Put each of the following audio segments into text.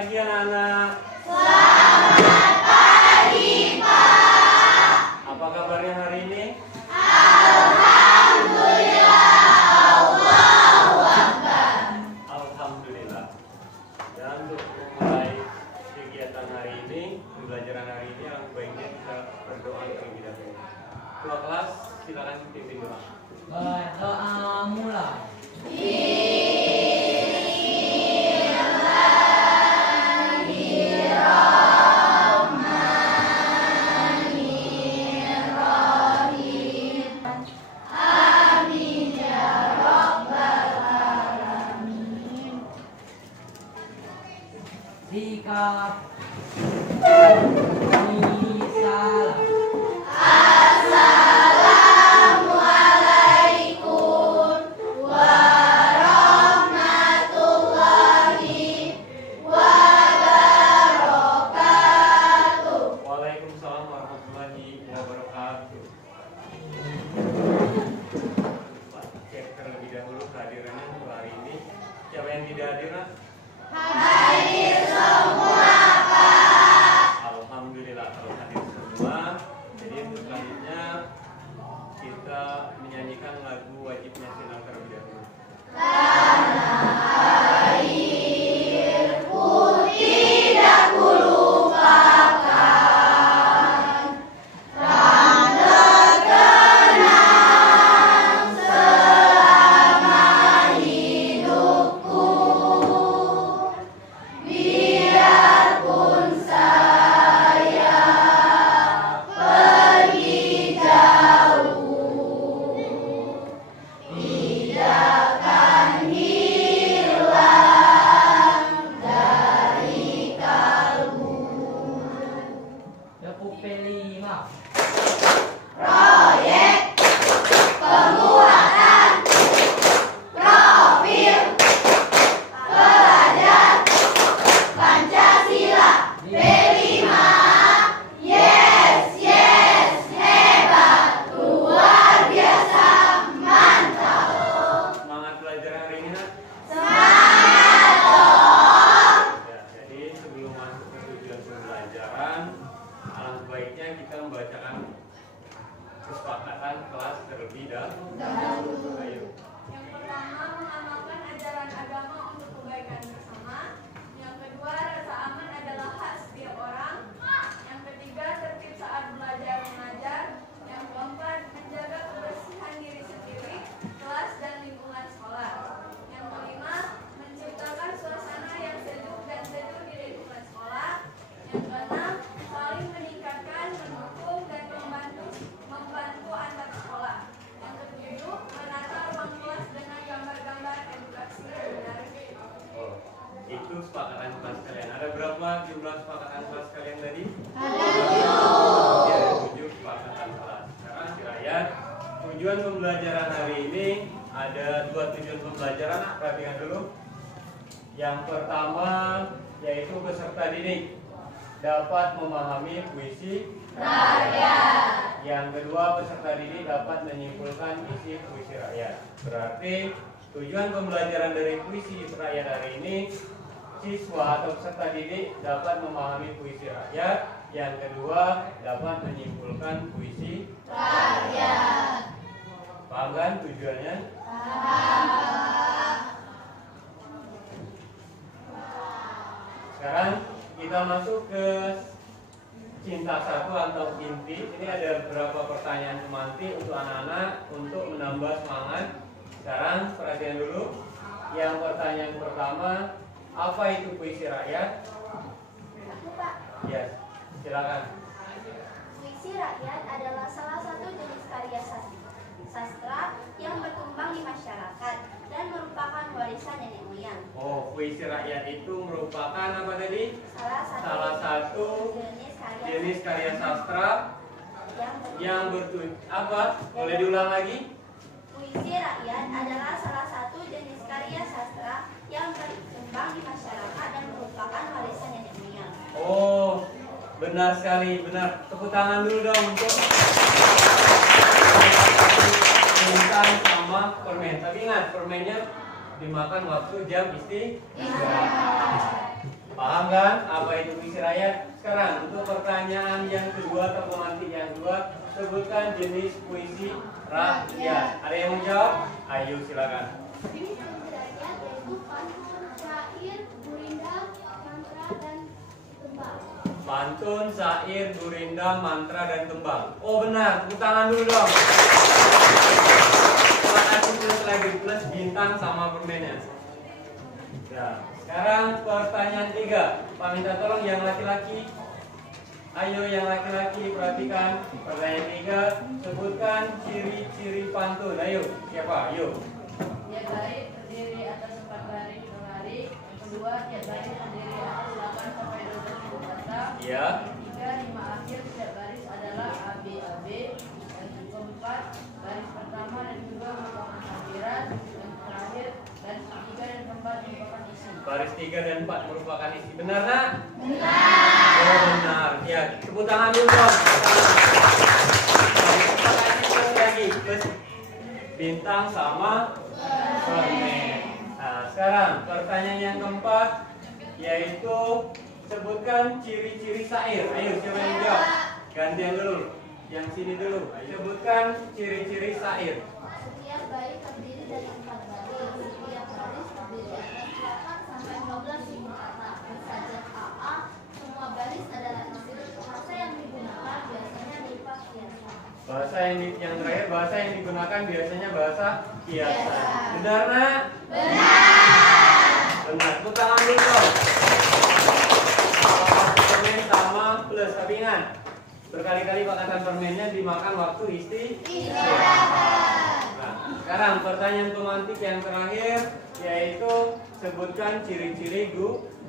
pagi anak-anak. Selamat pagi, Pak. Apa kabarnya hari ini? Alhamdulillah, Allahu Akbar. Alhamdulillah. Dan untuk memulai kegiatan hari ini, pembelajaran hari ini, alangkah baiknya kita berdoa terlebih dahulu. Ketua kelas, silakan pimpin doa. Berdoa mulai. Sikap salam. Assalamualaikum warahmatullahi wabarakatuh. Waalaikumsalam warahmatullahi wabarakatuh. Pak, cek terlebih dahulu kehadirannya untuk hari ini. Siapa yang tidak hadir? Nak? Hadir semua, Pak. Alhamdulillah kalau hadir semua. Jadi untuk selanjutnya kita menyanyikan lagu wajib nasional terlebih dahulu. Airku tidak kulupakan, tanda kenang selama hidupku. Biarpun saya pergi jauh, tidak akan hilang dari kalbu. Tepuk pelima. Proyek pembuatan profil pelajar Pancasila B5. Yes, yes, hebat, luar biasa, mantap. Semangat belajar hari ini, Nak. Semangat dong. Ya, jadi sebelum masuk ke tujuan pembelajaran, alangkah baiknya kita membacakan kesepakatan kelas terlebih dahulu. Ayo. Yang pertama, mengamalkan ajaran agama untuk kebaikan bersama. Yang kedua, rasa aman adalah hak setiap orang. Yang ketiga, tertib saat belajar mengajar. Yang keempat, menjaga kebersihan diri sendiri, kelas dan lingkungan sekolah. Yang kelima, menciptakan suasana yang sejuk dan teduh di lingkungan sekolah. Yang keenam, saling meningkatkan, mendukung dan membantu antar sekolah. Yang ketujuh, menata ruang kelas dengan gambar-gambar edukasi yang menarik. Oh, itu sepakatan kelas kalian. Ada berapa jumlah sepakatan kelas kalian tadi? Ada 7. Ya, ada 7 sepakatan kelas. Sekarang dirayat. Tujuan pembelajaran hari ini ada 2 tujuan pembelajaran. Nak, perhatikan dulu. Yang pertama yaitu peserta didik dapat memahami puisi Rakyat. Yang kedua, peserta didik dapat menyimpulkan isi puisi rakyat. Berarti tujuan pembelajaran dari puisi rakyat hari ini, siswa atau peserta didik dapat memahami puisi rakyat. Yang kedua, dapat menyimpulkan puisi. Rakyat. Paham kan tujuannya? Sekarang kita masuk ke cinta satu atau inti. Ini ada beberapa pertanyaan pemantik untuk anak-anak untuk menambah semangat. Sekarang perhatian dulu. Yang pertanyaan pertama, apa itu puisi rakyat? Aku, Pak. Yes, silakan. Puisi rakyat adalah salah satu jenis karya sastra yang berkembang di masyarakat dan merupakan warisan nenek moyang. Oh, puisi rakyat itu merupakan apa tadi? Salah satu jenis karya sastra yang apa? Boleh diulang lagi? Puisi rakyat adalah salah satu jenis karya sastra yang berkembang di masyarakat dan merupakan warisan nenek moyang. Oh, benar sekali, benar. Tepuk tangan dulu dong untuk kentang sama permen. Tapi ingat, permennya dimakan waktu jam istirahat. Paham kan apa itu puisi rakyat? Sekarang untuk pertanyaan yang kedua atau pemantik yang kedua, sebutkan jenis puisi rakyat. Ada yang mau jawab? Ayo silakan. Jenis puisi rakyat yaitu pantun, syair, gurindam, mantra, dan tembang. Pantun, syair, gurindam, mantra, dan tembang. Oh benar, tepuk tangan dulu dong. Terima kasih plus lagi, plus bintang sama permennya. Ya, sekarang pertanyaan 3. Pak minta tolong yang laki-laki. Ayo yang laki-laki perhatikan. Pertanyaan 3, sebutkan ciri-ciri pantun. Ayo, siapa? Ayo. Tiap baris terdiri atas 4 baris per hari. Yang kedua, tiap baris terdiri atas 8 sampai 12 kata. Iya. Yang ketiga, 5 akhir setiap baris adalah ABAB. Yang keempat, baris pertama dan kedua merupakan sampiran. Yang terakhir, baris ketiga dan keempat merupakan isi. Baris 3 dan 4 merupakan isi. Benar nak? Benar. Oh benar. Ya, tepuk tangan dulu dong. Terima kasih plus lagi. Plus bintang sama permen. Nah, sekarang pertanyaan yang keempat, yaitu sebutkan ciri-ciri syair. Ayo siapa yang jawab? Gantian dulu. Yang sini dulu. Ayo, sebutkan ciri-ciri syair. Setiap bait terdiri dari 4 baris. Setiap baris terdiri atas 8 sampai 12 kata. Bersajat AA, semua baris adalah isi. Bahasa yang digunakan biasanya lipat biasa. Yang terakhir bahasa yang digunakan biasanya bahasa biasa. Benar nak? Benar. Tepuk tangan dulu dong. Permen sama plus, tapi ingat berkali-kali pakatan permennya dimakan waktu istirahat. Nah, sekarang pertanyaan pemantik yang terakhir, yaitu sebutkan ciri-ciri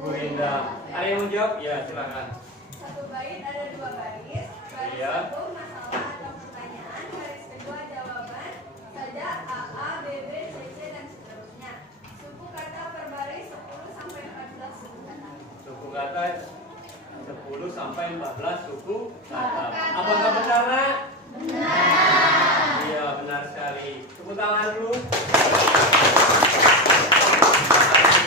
gurindam. Ada yang mau jawab? Ya silakan. Satu bait ada 2 baris. Baris Iya. satu masalah atau pertanyaan, baris kedua jawaban, saja AA, BB, CC, dan seterusnya. Suku kata per baris 10 sampai 14 suku kata. Suku kata 10 sampai 14 suku kata. Apakah benar nak? Benar. Iya benar sekali. Tepuk tangan dulu.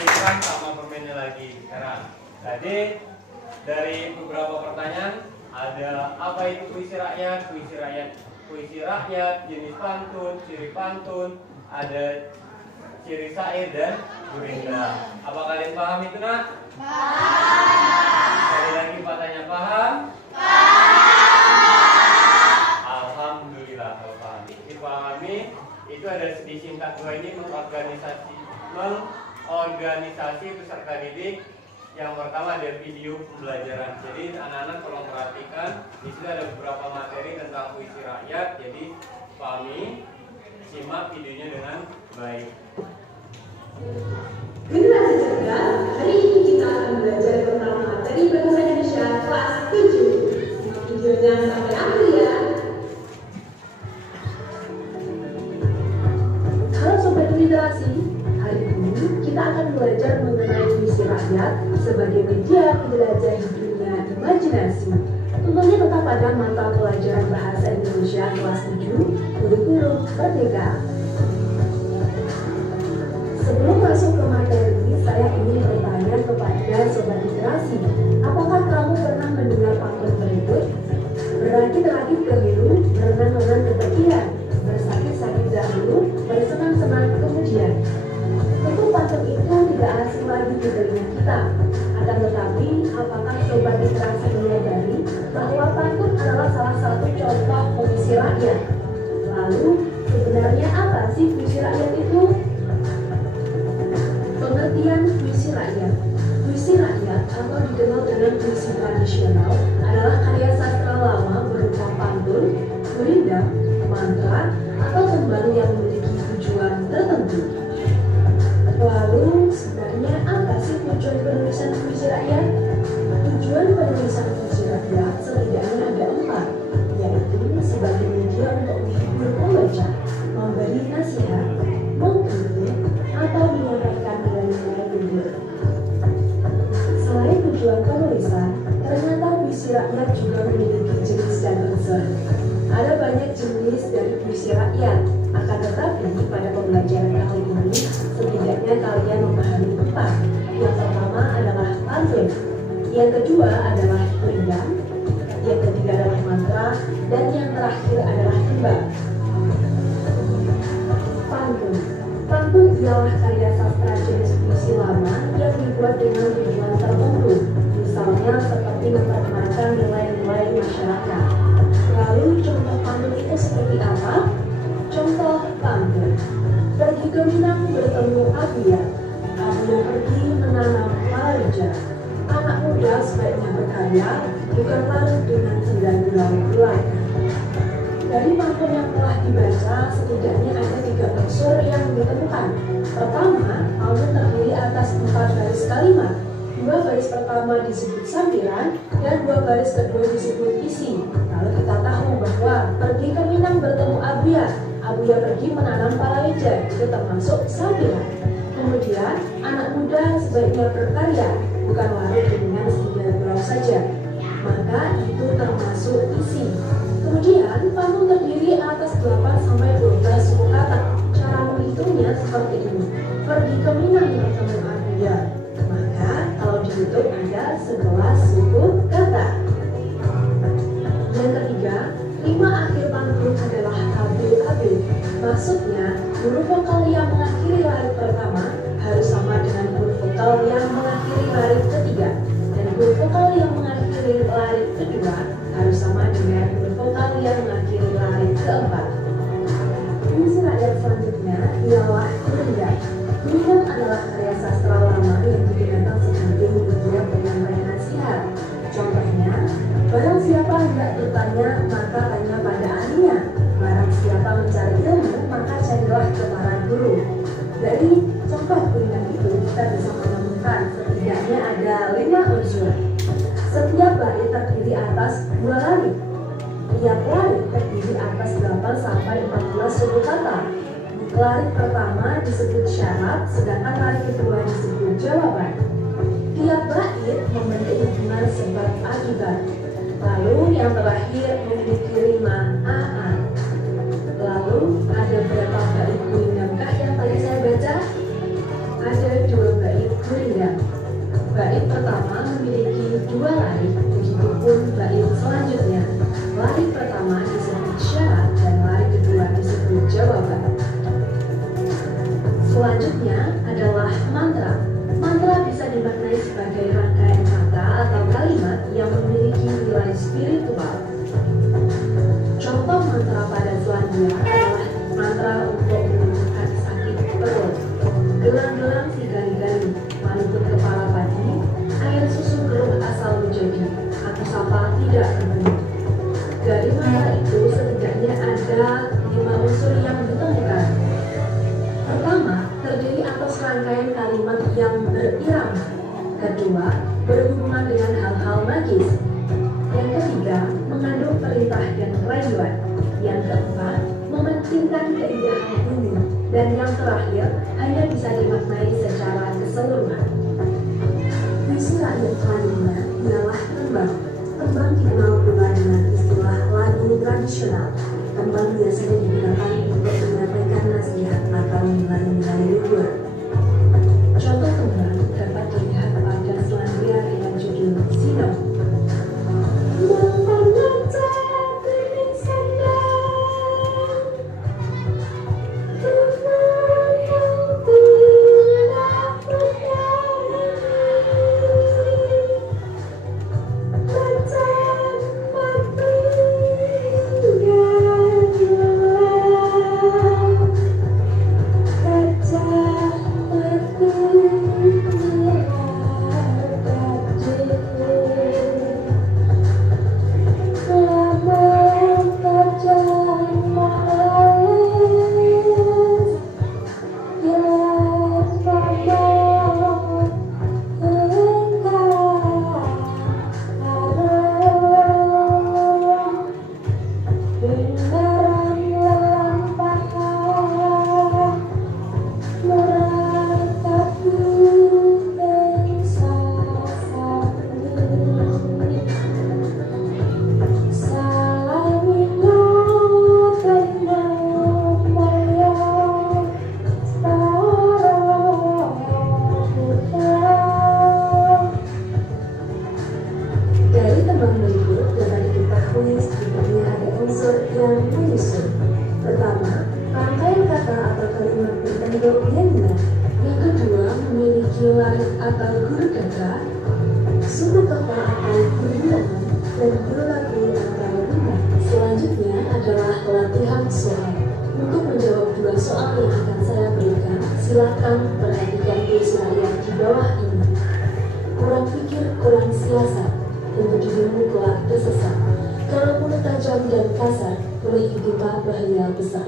Kita sama permennya lagi sekarang. Tadi dari beberapa pertanyaan ada apa itu puisi rakyat, puisi rakyat, jenis pantun, ciri pantun, ada ciri syair dan gurindam. Apa kalian paham itu nak? Sekali lagi patahnya paham? Alhamdulillah kalau paham. Dipahami itu ada di singkat 2 ini mengorganisasi peserta didik. Yang pertama ada video pembelajaran. Jadi anak-anak tolong perhatikan, di situ ada beberapa materi tentang puisi rakyat. Jadi pahami, simak videonya dengan baik. Generasi cerdas, hari ini kita akan belajar tentang materi bahasa Indonesia kelas 7. Simak videonya sampai akhir ya. Halo Sobat Literasi, hari ini kita akan belajar mengenai puisi rakyat sebagai media penjelajah dunia imajinasi. Tentunya tetap pada mata pelajaran bahasa Indonesia kelas 7, kurikulum Merdeka. Sebelum masuk ke materi, saya ingin bertanya kepada Sobat Literasi, apakah kamu pernah mendengar pantun berikut? Berakit-rakit pemilu, berenang-renang ketepian, bersakit-sakit dahulu, bersenang-senang kemudian. Tentu pantun itu tidak asing lagi di telinga kita. Akan tetapi, apakah Sobat Literasi menyadari bahwa pantun adalah salah satu contoh puisi rakyat? Lalu, sebenarnya apa sih puisi rakyat itu? Pengertian puisi rakyat. Puisi rakyat atau dikenal dengan puisi tradisional adalah karya sastra lama berupa pantun, gurindam, mantra, atau tembang yang memiliki tujuan tertentu. Lalu, sebenarnya apa sih tujuan penulisan puisi rakyat? Tujuan penulisan puisi rakyat setidaknya ada 4, yaitu sebagai media untuk menghibur pembaca, memberi nasihat, mengkritik, atau menyampaikan nilai-nilai luhur. Selain tujuan penulisan, ternyata puisi rakyat Yang kedua adalah kuringgang, yang ketiga adalah mantra, dan yang terakhir adalah tembang. Pantun. Pantun ialah karya sastra jenis puisi lama yang dibuat dengan tujuan tertentu, misalnya seperti memperkenalkan nilai-nilai masyarakat. Lalu contoh pantun itu seperti apa? Contoh pantun. Pergi ke Minang bertemu Abuya, Abuya pergi menanam palawija. Anak muda sebaiknya berkarya, bukan larut dengan 9 bulan. Dari pantun yang telah dibaca, setidaknya ada 3 unsur yang ditemukan. Pertama, pantun terdiri atas 4 baris kalimat. 2 baris pertama disebut sambilan, dan 2 baris kedua disebut isi. Lalu kita tahu bahwa pergi ke Minang bertemu Abuya, Abuya pergi menanam palawija, itu termasuk sambilan. Kemudian, anak muda sebaiknya berkarya, bukan larut dengan 9 bulan saja. Maka itu termasuk isi. Kemudian, pantun terdiri atas 8-12 suku kata. Cara menghitungnya seperti ini. Pergi ke Minang bertemu Abuya. Maka kalau dihitung ada 11 suku kata. Yang ketiga, rima akhir pantun adalah ABAB. Maksudnya, huruf vokal yang mengakhiri larit pertama harus sama dengan huruf vokal yang mengakhiri larit ketiga, dan huruf vokal yang mengakhiri larit kedua harus sama dengan huruf vokal yang mengakhiri larit keempat. Puisi rakyat selanjutnya ialah kuringgang. Kuringgang adalah karya sastra lama yang digunakan sebagai media penyampaian nasihat. Contohnya, barang siapa hendak bertanya, maka tanya pada ahlinya. Barang siapa mencari ilmu, maka carilah ke para guru. Dari contoh kuringgang itu kita bisa menemukan setidaknya ada 5 unsur. Setiap bait terdiri atas 2 larit. Tiap larit terdiri atas 8-14 suku kata. Larit pertama disebut syarat, sedangkan larit kedua disebut jawaban. Tiap bait membentuk hubungan sebab akibat. Lalu yang terakhir memiliki rima AA. Lalu ada berapa bait kuringgangkah yang tadi saya baca? Ada 2 bait kuringgang. Bait pertama memiliki 2 larit, begitupun bait selanjutnya. Larit pertama disebut syarat dan larit kedua disebut jawaban. Selanjutnya adalah mantra. Mantra bisa dimaknai sebagai rangkaian kata atau kalimat yang memiliki nilai spiritual. Contoh mantra pada Selandia adalah mantra untuk menyembuhkan sakit perut. Gelang-gelang si gali-gali, walaupun kepala padi, air susu keruh asal menjadi, atau sapa tidak terpenuhi. Dari mantra itu setidaknya ada 5 unsur yang ditemukan. Pertama, terdiri atas rangkaian kalimat yang berirama. Kedua, berhubungan dengan hal-hal magis. Yang ketiga, mengandung perintah dan rayuan. Yang keempat, mementingkan keindahan bumi. Dan yang terakhir, hanya bisa dimaknai secara keseluruhan. Puisi rakyat selanjutnya ialah tembang. Tembang dikenal pula dengan istilah lagu tradisional. Tembang biasanya digunakan untuk menyampaikan nasihat atau nilai-nilai luhur. Contoh tembang dapat dilihat pada Selandia dengan judul Sino. baik atau guru kata, suku kata atau guru bilangan, dan guru lagu atau rimba. Selanjutnya adalah pelatihan soal. Untuk menjawab 2 soal yang akan saya berikan, silakan perhatikan tulis rakyat di bawah ini. Kurang pikir, kurang siasat, tentu dirimu kelak tersesat. Kalau mulut tajam dan kasar, boleh ditimpa bahaya besar.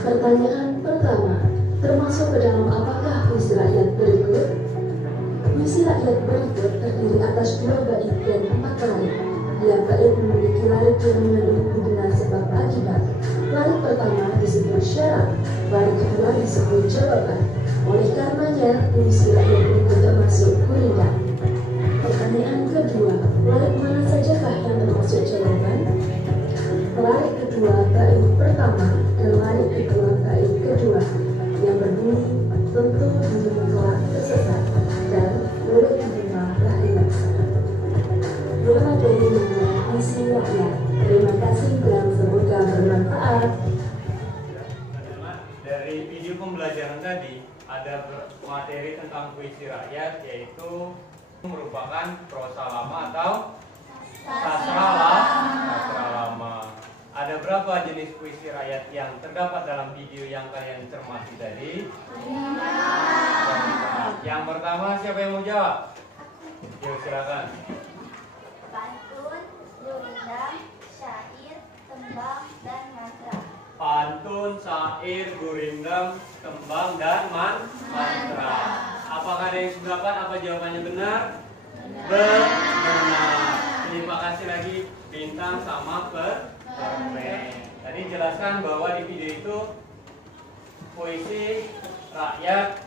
Pertanyaan pertama, termasuk ke dalam apakah puisi rakyat berikut? Puisi rakyat berikut terdiri atas 2 bait dan 4 larik. Tiap bait memiliki larik yang mengandung hubungan sebab akibat. Larik pertama disebut syarat, larik kedua disebut jawaban. Oleh karenanya, puisi rakyat berikut termasuk gurindam. Pertanyaan kedua, larik mana sajakah yang termasuk jawaban? Larik kedua bait pertama dan larik kedua bait kedua yang berbunyi tentu dirimu kelak tersesat dan boleh diterima bahaya besar. Doa dari puisi rakyat. Terima kasih dan semoga bermanfaat. Dari video pembelajaran tadi ada materi tentang puisi rakyat, yaitu merupakan prosa lama atau sastra lama. Ada berapa jenis puisi rakyat yang terdapat dalam video yang kalian cermati tadi? 5. Yang pertama siapa yang mau jawab? Yuk silakan. Pantun, gurindam, syair, tembang, dan mantra. Pantun, syair, gurindam, tembang, dan mantra. Apakah ada yang sudah dapat? Apa jawabannya benar? Benar. Terima kasih lagi bintang sama permen. Tadi jelaskan bahwa di video itu puisi rakyat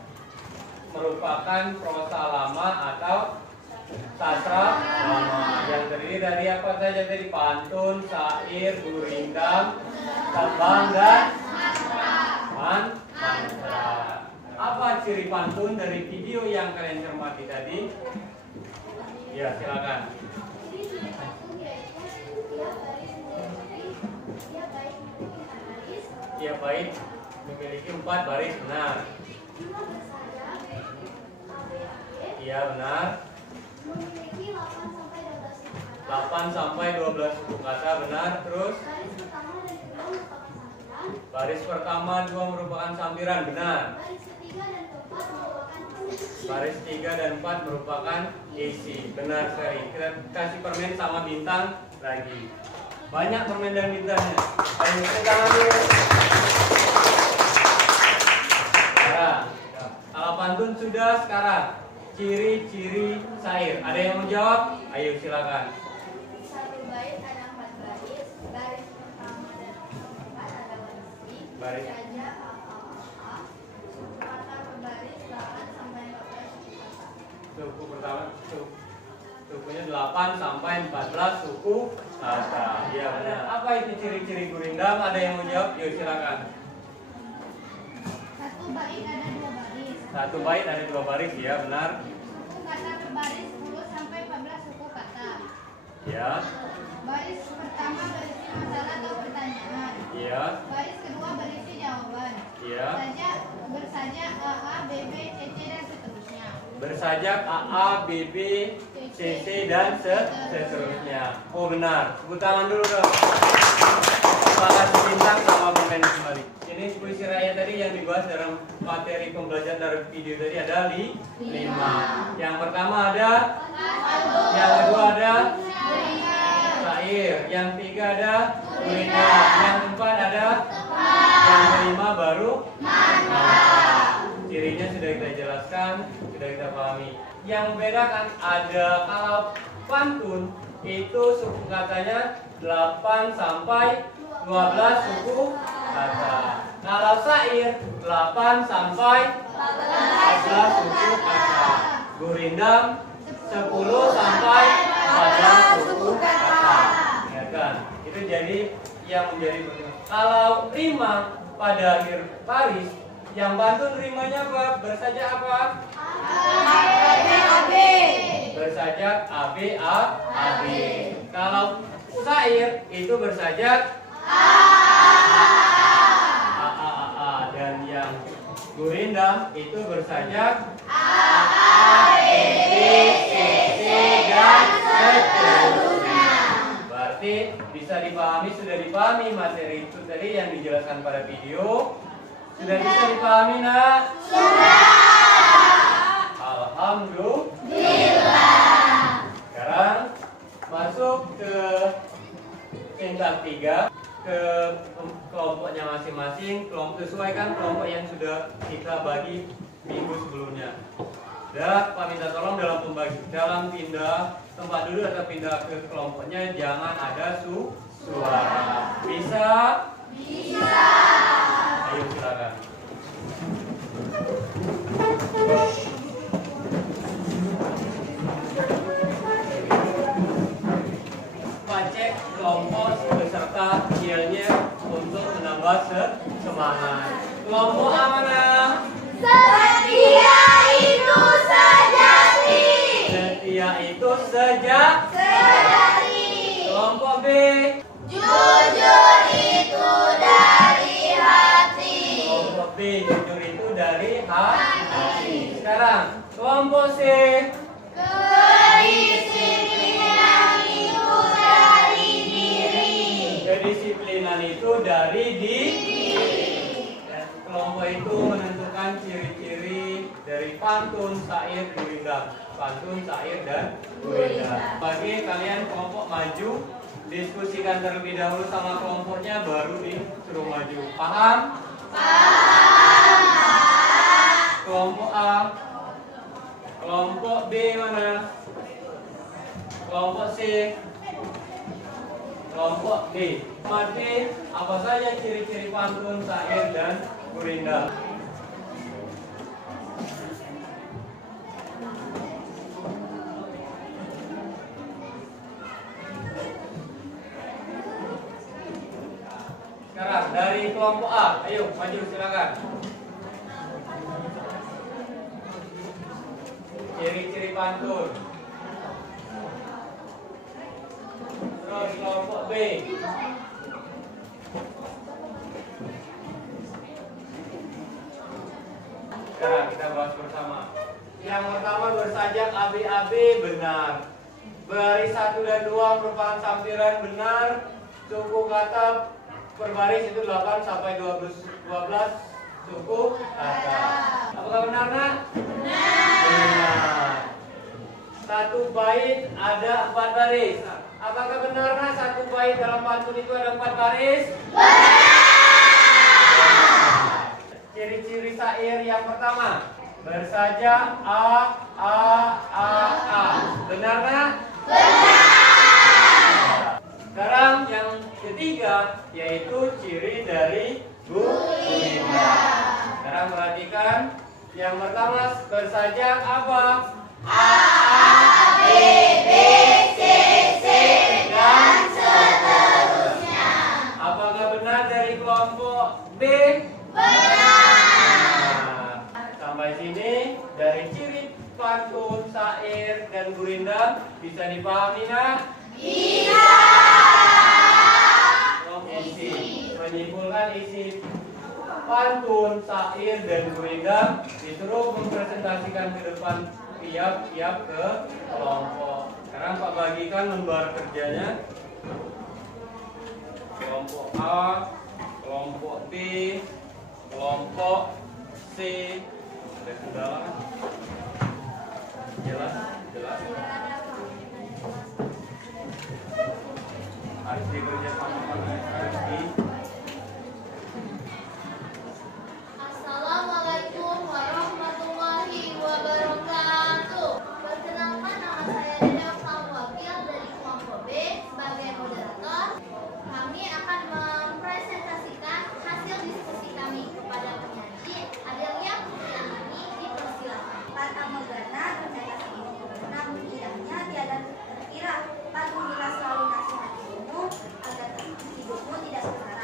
merupakan prosa lama atau sastra lama yang terdiri dari apa saja tadi? Pantun, syair, gurindam, tembang, dan mantra. Apa ciri pantun dari video yang kalian cermati tadi? Ya, silakan. Jadi ciri pantun yaitu tiap baris memiliki tiap bait memiliki 4 baris. Tiap bait memiliki 4 baris, benar. 5 bersayap, AB. Iya, benar. Memiliki 8 sampai 12 suku kata. 8 sampai 12 suku kata, benar. Terus Baris pertama dan kedua merupakan sampiran. baris pertama 2 merupakan sampiran, benar. Baris ketiga dan keempat merupakan isi. Baris 3 dan 4 merupakan isi, benar sekali. Kita kasih permen sama bintang lagi. Banyak permen dan bintangnya. Ayo tepuk tangan dulu. Sekarang, kalau pantun sudah, sekarang ciri-ciri syair. Ada yang mau jawab? Ayo silakan. Satu bait ada 4 baris. Baris pertama dan keempat ada berisi. Baris. Saja A. Suku kata per baris 8 sampai 14 suku kata. Suku pertama, sukunya 8 sampai 14 suku kata. Iya benar. Apa itu ciri-ciri gurindam? Ada yang mau jawab? Yuk silakan. Satu bait ada 2 baris. Satu bait ada 2 baris, ya benar. Suku kata per baris 10 sampai 14 suku kata. Ya, Baris pertama berisi masalah atau pertanyaan. iya, Baris kedua berisi jawaban. iya. Bersajak AA, BB, CC dan seterusnya. Bersajak AA, BB, CC dan seterusnya. Oh benar. Tepuk tangan dulu dong. Terima kasih bintang sama permen kembali. Ini puisi rakyat tadi yang dibahas dalam materi pembelajaran dari video tadi ada 5. Yang pertama ada, yang kedua ada syair, yang 3 ada gurindam, yang 4 ada, yang kelima baru cirinya sudah kita jelaskan, sudah kita pahami. Yang membedakan ada kalau pantun itu suku katanya 8 sampai 12 suku kata. Kalau syair 8 sampai 14 suku kata. Gurindam 10 sampai 14 suku kata. Ya kan? Itu jadi yang menjadi pertimbangan. Kalau rima pada akhir baris, yang pantun rimanya apa? Bersajak apa? Bersajak AB A AB. Kalau syair itu bersajak A A A. Dan yang gurindam itu bersajak A, B, C, dan seterusnya. Berarti bisa dipahami, sudah dipahami materi itu tadi yang dijelaskan pada video. Sudah bisa dipahami nak? Sudah. Alhamdulillah. Sekarang masuk ke tingkat 3, ke kelompoknya masing-masing. Kelompok sesuaikan kelompok yang sudah kita bagi minggu sebelumnya. Dan Pak minta tolong dalam pindah tempat duduk atau pindah ke kelompoknya jangan ada suara. Bisa? Bisa. Ayo silakan. Pak cek kelompok beserta skillnya untuk menambah semangat. Kelompok A mana? Setia itu sejati. Setia itu sejati. Kelompok B. Jujur itu dari hati. Kelompok B. Jujur itu dari hati. Sekarang kelompok C. Kedisiplinan itu dari diri. Kedisiplinan itu dari diri. Dan kelompok itu menentukan ciri-ciri dari pantun, syair, gurindam. Pantun, syair, dan gurindam. Bagi kalian kelompok maju, diskusikan terlebih dahulu sama kelompoknya, baru disuruh maju. Paham? Paham. Kelompok A. Kelompok B mana? Kelompok C. Kelompok D. Mati apa saja ciri-ciri pantun, syair, dan gurindam? Sekarang dari kelompok A, ayo maju silakan. Ciri-ciri pantun. Terus kelompok B. Sekarang kita bahas bersama. Yang pertama bersajak AB benar. Baris 1 dan 2 merupakan sampiran benar. Suku kata per baris itu 8 sampai 12 suku kata. Apakah benar nak? Benar. Satu bait ada 4 baris. Apakah benar nak satu bait dalam pantun itu ada 4 baris? Benar. Ciri-ciri syair yang pertama bersajak A. Benar nak? Benar. Sekarang yang ketiga yaitu ciri dari gurindam. Sekarang perhatikan yang pertama bersajak apa? A, B, C, dan seterusnya. Apakah benar dari kelompok B? Benar. Sampai sini dari ciri pantun, syair, dan gurindam bisa dipahami nak? Bisa. Menyimpulkan isi pantun, syair, dan gurindam disuruh mempresentasikan ke depan tiap-tiap ke kelompok. Sekarang Pak bagikan lembar kerjanya. Kelompok A, kelompok B, kelompok C. Ada kendala? Jelas? Harus dikerja sama-sama, harus di. Assalamualaikum warahmatullahi wabarakatuh. Perkenalkan, nama saya Dede Oktav Wakil dari kelompok B sebagai moderator. Kami akan mempresentasikan hasil diskusi kami kepada penyaji. Adelia Putri ini dipersilakan. Fata Morgana presentasi ini namun kiranya tiada terkira. Pantun bila selalu nasihati hidupmu agar hidupmu tidak sengsara.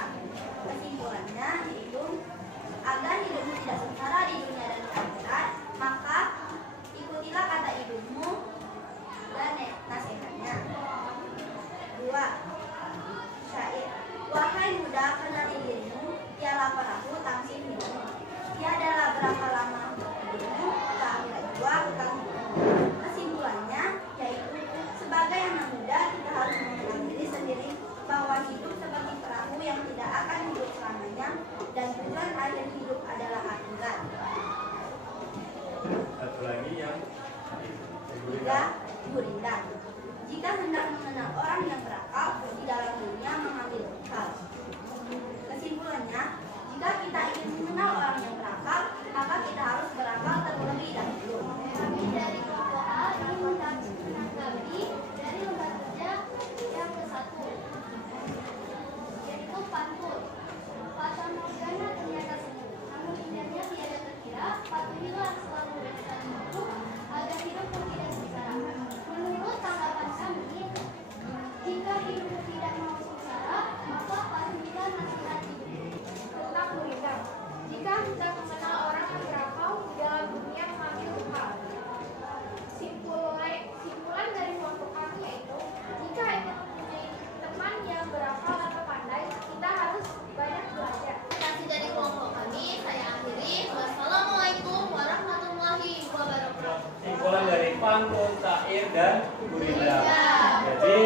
lagi yang Tiga, gurindam. Jika hendak mengenal orang yang berakal, di dalam dirinya mengambil bekal. Kesimpulannya, jika kita ingin mengenal orang yang berakal, maka kita harus berakal terlebih dahulu. Kami dari kelompok A ingin menanggapi dari lembar kerja yang ke-1, yaitu pantun. Fata morgana ternyata semu, namun indahnya tiada terkira. Patuhilah selalu dan saling mampu agar hidupmu tidak sengsara. Menurut tanggapan kami, jika hidupmu tidak mau sengsara, maka patuhilah nasihat ibu. Tentang gurindam. Jika hendak mengenal orang yang berakal, di dalam dunia mengambil bekal. Simpulan dari kelompok kami yaitu, jika ingin mempunyai teman yang berakal atau pandai, kita harus banyak belajar. Terima kasih dari kelompok kami. Saya akhiri. Wassalamualaikum warahmatullahi wabarakatuh. Simpulan dari pantun, syair, dan gurindam. Jadi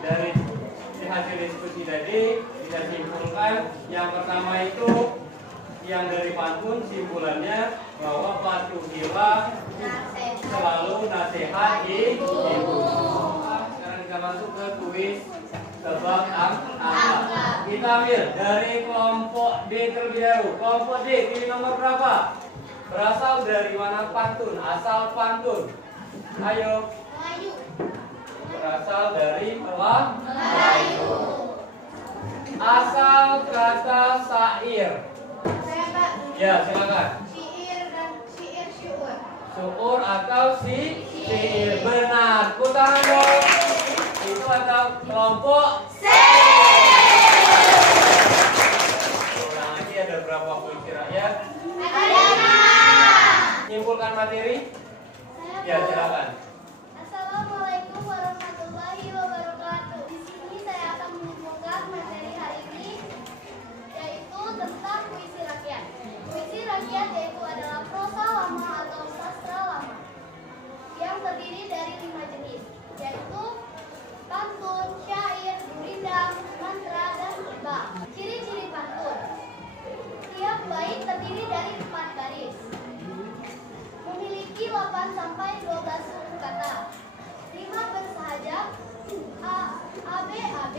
dari hasil diskusi tadi bisa simpulkan yang pertama itu yang dari pantun simpulannya bahwa patuhilah selalu nasihat ibu. Sekarang kita masuk ke kuis tebak angka. Kita ambil dari kelompok D terlebih dahulu. Kelompok D pilih nomor berapa? Berasal dari mana pantun? Asal pantun. Ayo. Melayu. Berasal dari Melayu. Asal kata syair. Saya Mbak, Ya, silakan. syair dan syukur. Syukur atau syair. Benar. Tangan dong. Itu atau kelompok C. Ulang lagi, ada berapa puisi rakyat? Simpulkan materi. Ya, silakan. Assalamualaikum warahmatullahi wabarakatuh. Di sini saya akan menyimpulkan materi hari ini, yaitu tentang puisi rakyat. Puisi rakyat yaitu adalah prosa lama atau sastra lama yang terdiri dari 5 jenis, yaitu pantun, syair, gurindam, mantra, dan tebak. Ciri-ciri pantun: tiap bait terdiri dari 4 baris, memiliki 8 sampai 12 suku kata, rima bersahajak, A-B-A-B.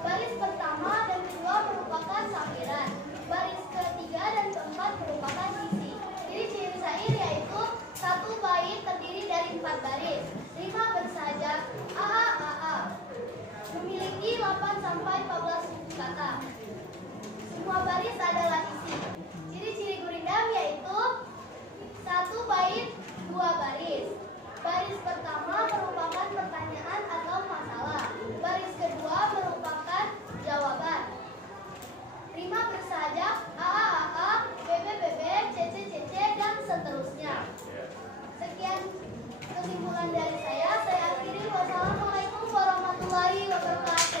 Baris pertama dan kedua merupakan sambiran, baris ketiga dan keempat merupakan sisi. Ciri-ciri syair yaitu 1 bait terdiri dari 4 baris, rima bersahajak, A-A-A-A, memiliki 8 sampai 14 suku kata. Semua baris adalah isi. Ciri-ciri gurindam yaitu 1 bait 2 baris. Baris pertama merupakan pertanyaan atau masalah. Baris kedua merupakan jawaban. Rima bersahajak, A-A-A-A, B-B-B-B, C-C-C-C, dan seterusnya. Sekian kesimpulan dari saya. Saya akhiri. Wassalamualaikum warahmatullahi wabarakatuh.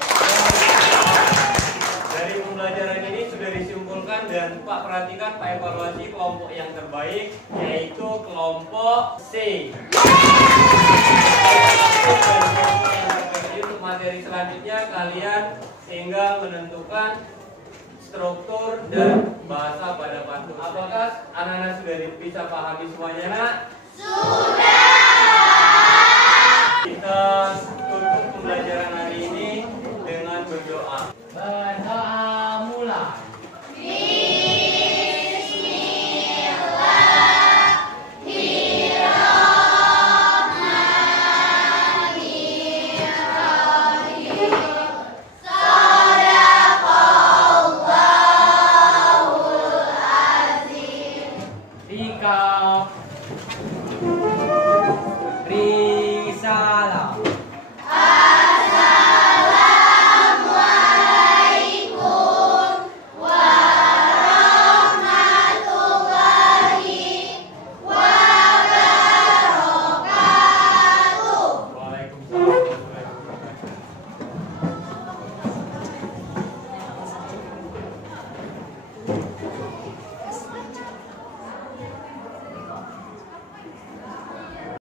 Dari pembelajaran ini sudah disimpulkan dan Pak perhatikan, Pak evaluasi kelompok yang terbaik yaitu kelompok C. Untuk materi selanjutnya kalian tinggal menentukan struktur dan bahasa pada pantun. Apakah anak-anak sudah bisa pahami semuanya, Nak? Sudah.